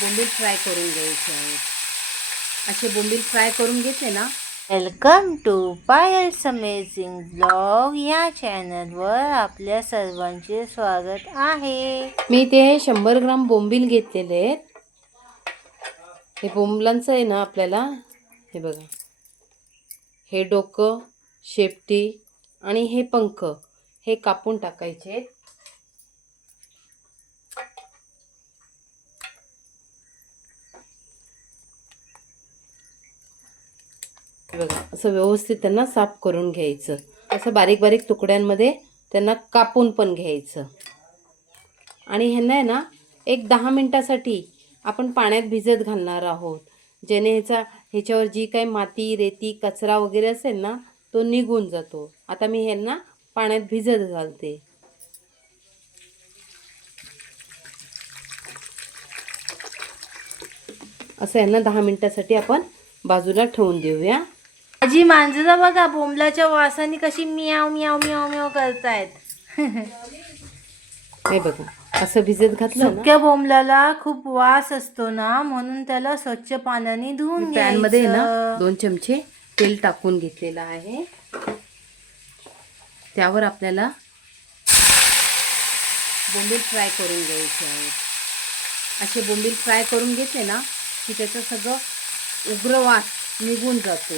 बोंबील fry करून घ्यायचे आहेत. असे बोंबील फ्राय करून घेतले ना? Welcome to Payal's amazing blog या चॅनलवर आपल्या सर्वांचे स्वागत आहे. मी ते शंभर ग्राम बोंबील घेतलेले आहेत. हे बोंबलांचं आहे ना आपल्याला? हे बघा. हे डोकं शेपटी आणि हे पंख हे कापून टाकायचे आहेत. बघा. असं व्यवस्थित त्यांना साफ करून घ्यायचं. असं बारीक बारीक तुकड्यांमध्ये त्यांना कापून पण घ्यायचं. आणि ह्यांना आहे ना एक दहा मिनटासाठी आपण पाण्यात भिजत घालणार आहोत. जेणे ह्याचा ह्याच्यावर जी काही माती रेती कचरा वगैरे असेल ना तो निघून जातो. आता मी ह्यांना पाण्यात भिजत घालते. असं यांना दहा मिनटासाठी आपण बाजूला ठेवून देऊया. माझी मांजरं बघा बोंबलाच्या वासाने कशी मियाव मियाव मियाव मियाव करतायत. हे बघा असं भिजत घातलं ना. सुक्या बोंबलाला खूप वास असतो ना म्हणून त्याला स्वच्छ पाण्याने धुवून पॅनमध्ये ना घ्यायचं. दोन चमचे तेल टाकून घेतलेलं आहे. त्यावर आपल्याला बोंबील फ्राय करून घ्यायचे आहेत असे बोंबील फ्राय करून घेतले ना की त्याचं सगळं उग्र वास निघून जातो.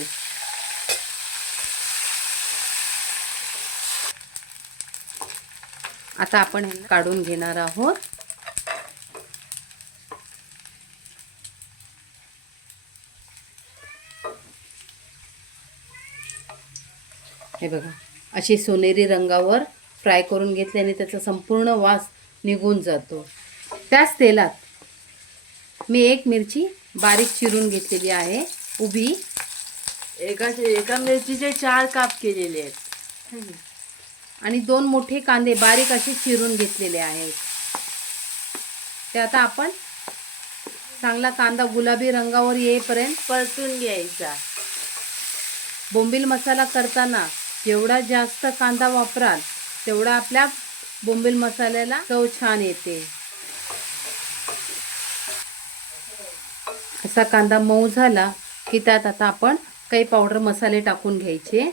आता आपण काढून घेणार आहोत. हे बघा अशी सोनेरी रंगावर फ्राय करून घेतल्याने त्याचा संपूर्ण वास निघून जातो. त्याच तेलात मी एक मिरची बारीक चिरून घेतलेली आहे उभी. एका एका मिरचीचे चार काप केलेले आहेत. आणि दोन मोठे कांदे बारीक असे चिरून घेतलेले आहेत. ते आता आपण चांगला कांदा गुलाबी रंगावर येईपर्यंत परतून घ्यायचा. बोंबील मसाला करताना जेवढा जास्त कांदा वापराल तेवढा आपल्या बोंबील मसाल्याला चव छान येते. असा कांदा मऊ झाला की त्यात आता आपण काही पावडर मसाले टाकून घ्यायचे.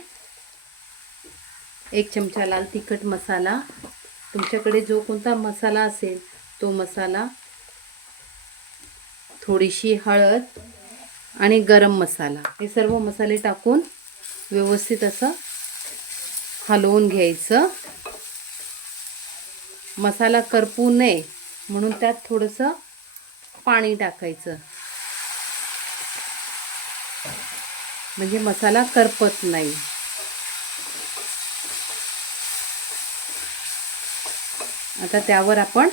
एक चमचा लाल तिखट मसाला. तुमच्याकडे जो कोणता मसाला असेल तो मसाला. थोडीशी हळद आणि गरम मसाला. हे सर्व मसाले टाकून व्यवस्थित असं हलवून घ्यायचं. मसाला करपू नये म्हणून त्यात थोडंसं पाणी टाकायचं. म्हणजे मसाला करपत नाही. आता त्यावर आपण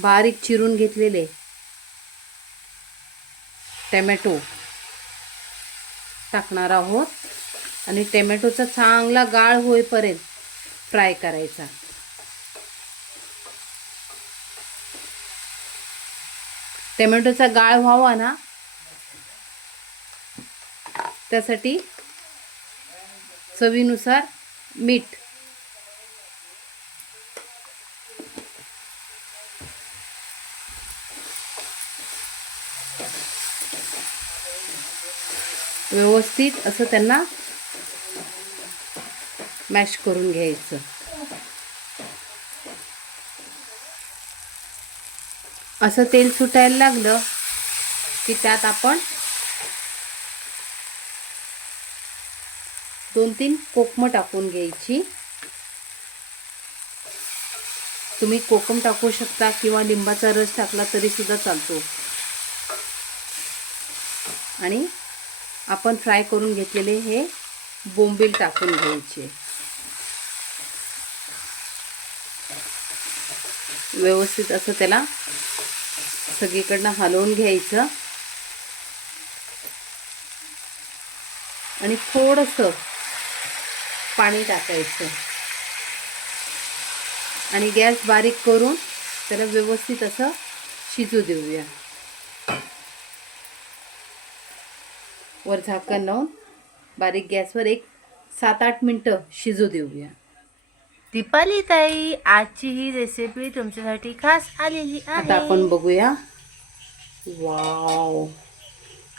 बारीक चिरून घेतलेले टेमॅटो टाकणार आहोत. आणि टेमॅटोचा चांगला गाळ होईपर्यंत फ्राय करायचा. टेमॅटोचा गाळ व्हावा ना त्यासाठी चवीनुसार मीठ व्यवस्थित असं त्यांना मॅश करून घ्यायचं. असं तेल सुटायला लागलं की त्यात आपण दोन तीन कोकमं टाकून घ्यायची. तुम्ही कोकम टाकू शकता किंवा लिंबाचा रस टाकला तरी सुद्धा चालतो. आणि आपण फ्राय करून घेतलेले हे बोंबील टाकून घ्यायचे. व्यवस्थित असं त्याला सगळीकडनं हलवून घ्यायचं. आणि थोडंसं पाणी टाकायचं. आणि गॅस बारीक करून त्याला व्यवस्थित असं शिजू देऊया. वर झाकण लावून बारीक गॅसवर एक सात आठ मिनटं शिजू देऊया. दीपाली ताई आजची ही रेसिपी तुमच्यासाठी खास आलेली आता आपण बघूया. वाव.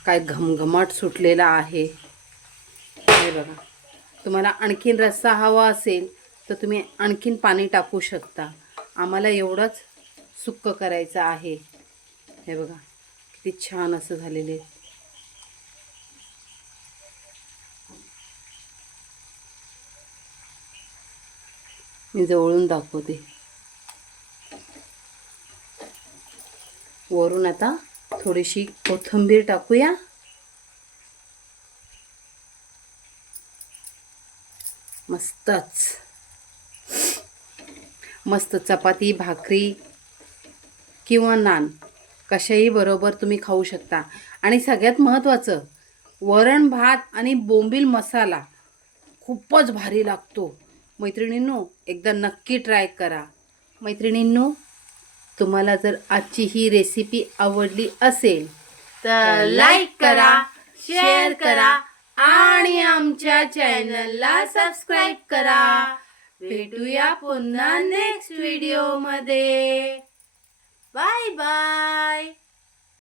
काय घमघमाट सुटलेला आहे. हे बघा. तुम्हाला आणखीन रस्सा हवा असेल तर तुम्ही आणखीन पाणी टाकू शकता. आम्हाला एवढंच सुक्क करायचं आहे. हे बघा किती छान असं झालेले मी जवळून दाखवते. वरून आता थोडीशी कोथिंबीर टाकूया. मस्तच. मस्त चपाती भाकरी किंवा नान कशाही बरोबर तुम्ही खाऊ शकता. आणि सगळ्यात महत्त्वाचं वरण भात आणि बोंबील मसाला खूपच भारी लागतो. मैत्रिणींनो एकदा नक्की ट्राय करा. मैत्रिणींनो तुम्हाला जर आजची ही रेसिपी आवडली असेल तर लाईक करा शेअर करा आणि आमच्या चॅनलला सबस्क्राईब करा. भेटूया पुन्हा नेक्स्ट व्हिडिओमध्ये. Bye bye